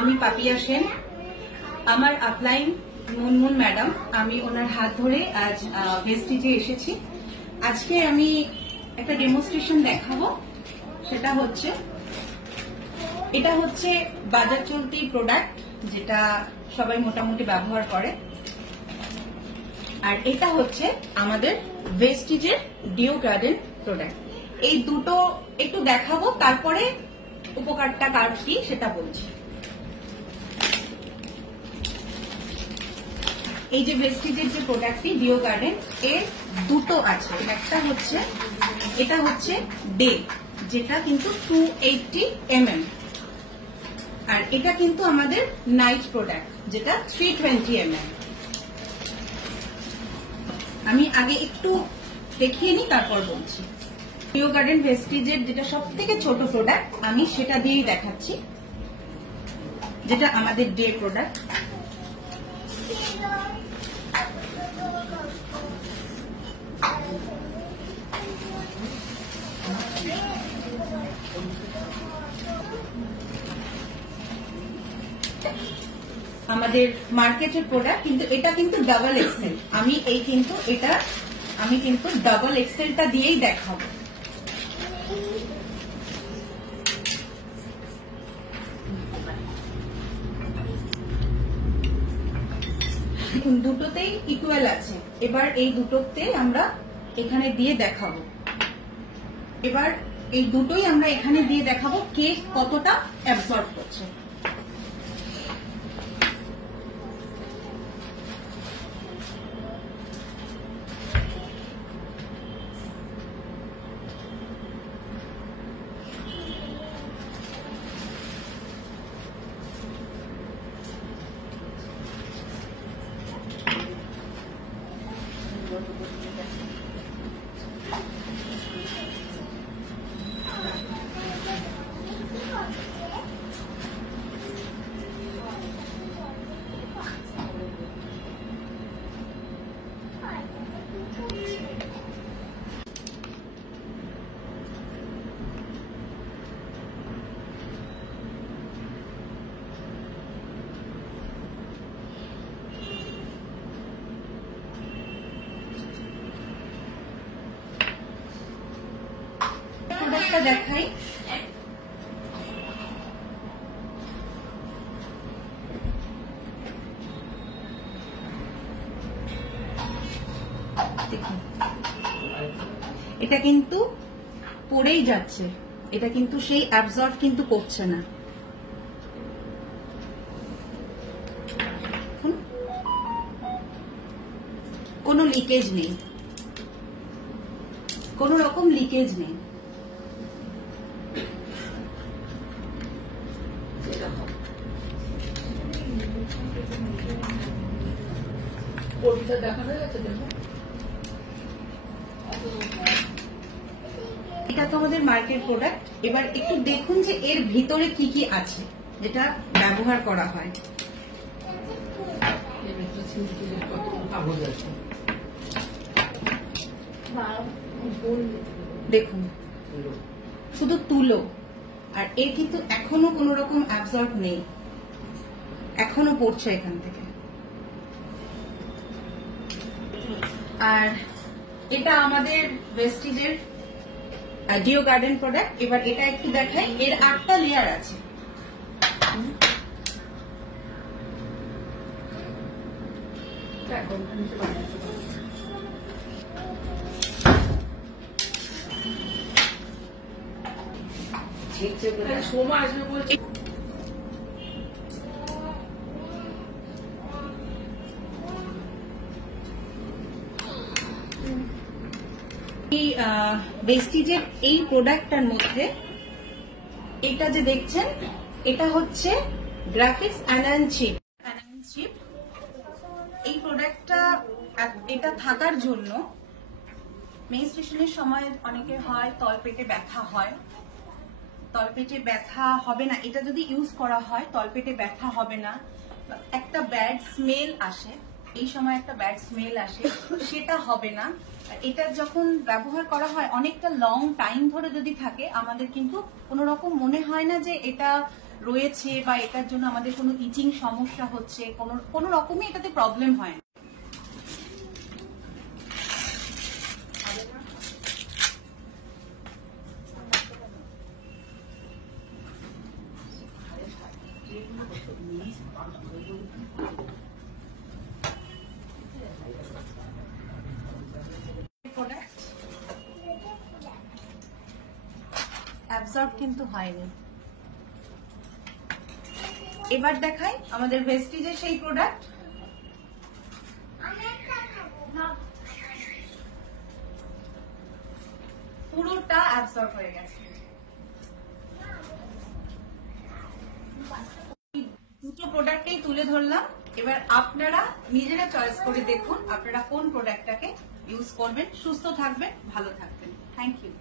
আমি পাপিয়া সেন, আমার upline Munmun madam. আমি ওনার হাত ধরে আজ ভেস্টিজে এসেছি। আজকে আমি একটা ডেমনস্ট্রেশন দেখাবো। সেটা হচ্ছে, এটা হচ্ছে বাজার চলতি প্রোডাক্ট, যেটা সবাই মোটামুটি ব্যবহার করে। আর এটা হচ্ছে আমাদের ভেস্টিজের ডিও গার্ডেন প্রোডাক্ট। এই দুটো একটু দেখাবো, তারপরে উপকারটা কার কি সেটা বলছি। এই যে ভেস্টিজের যে প্রোডাক্টটি ডিও গার্ডেন, এর দুটো আছে। এটা হচ্ছে ডে, যেটা কিন্তু 280 ml, আর এটা কিন্তু আমাদের নাইট প্রোডাক্ট, যেটা 320 ml। আমি আগে একটু দেখিয়ে নিই, তারপর বলছি। ডিও গার্ডেন ভেস্টিজের যেটা সব থেকে ছোট প্রোডাক্ট, আমি সেটা দিয়েই দেখাচ্ছি, যেটা আমাদের ডে প্রোডাক্ট। আমাদের মার্কেটের প্রোডাক্ট, কিন্তু এটা কিন্তু ডাবল এক্সেল। আমি কিন্তু ডাবল এক্সেলটা দিয়েই দেখাবো। দেখুন, দুটোতেই ইকুয়াল আছে। এবার এই দুটোতে আমরা এখানে দিয়ে দেখাবো। এবার এই দুটোই আমরা এখানে দিয়ে দেখাবো কে কতটা অ্যাবজর্ব করছে। দেখাই, দেখুন এটা কিন্তু পড়েই যাচ্ছে, এটা কিন্তু সেই অ্যাবজর্ব কিন্তু করছে না। কোনো লিকেজ নেই, কোনো রকম লিকেজ নেই। এটা তো আমাদের মার্কেট প্রোডাক্ট। এবার একটু দেখুন যে এর ভিতরে কি কি আছে, যেটা ব্যবহার করা হয়। দেখুন, শুধু তুলো, আর এর কিন্তু এখনো কোনো রকম অ্যাবজর্ব নেই, এখনো পড়ছে এখান থেকে। আর এটা আমাদের ভেস্টিজের ডিও গার্ডেন প্রোডাক্ট। এবার এটা একটু দেখাই, এর 8টা লেয়ার আছে। সময় আসবে বলছি। ভেস্টিজের এই প্রোডাক্টটার মধ্যে এটা যে দেখছেন, এটা হচ্ছে গ্রাফিক্স অ্যানায়ন চিপ। এই প্রোডাক্টটা এটা থাকার জন্য মেনস্ট্রুয়েশনের সময় অনেকে হয় তলপেটে ব্যথা হয়, তলপেটে ব্যথা হবে না। এটা যদি ইউজ করা হয় তলপেটে ব্যথা হবে না। একটা ব্যাড স্মেল আসে, এই সময় একটা ব্যাড স্মেল আসে, সেটা হবে না। এটা যখন ব্যবহার করা হয় অনেকটা লং টাইম ধরে যদি থাকে, আমাদের কিন্তু কোনো রকম মনে হয় না যে এটা রয়েছে বা এটার জন্য আমাদের কোনো ইচিং সমস্যা হচ্ছে, কোনো রকমই এটাতে প্রবলেম হয় না। অ্যাবজর্ব কিন্তু হয়নি। এবার দেখাই আমাদের ভেস্টিজের সেই প্রোডাক্ট। পুরোটা অ্যাবজর্ব হয়ে গেছে। দুটো প্রোডাক্টই তুলে ধরলাম। এবার আপনারা নিজেরা চয়েস করে দেখুন আপনারা কোন প্রোডাক্টটাকে ইউজ করবেন। সুস্থ থাকবেন, ভালো থাকবেন। Thank you.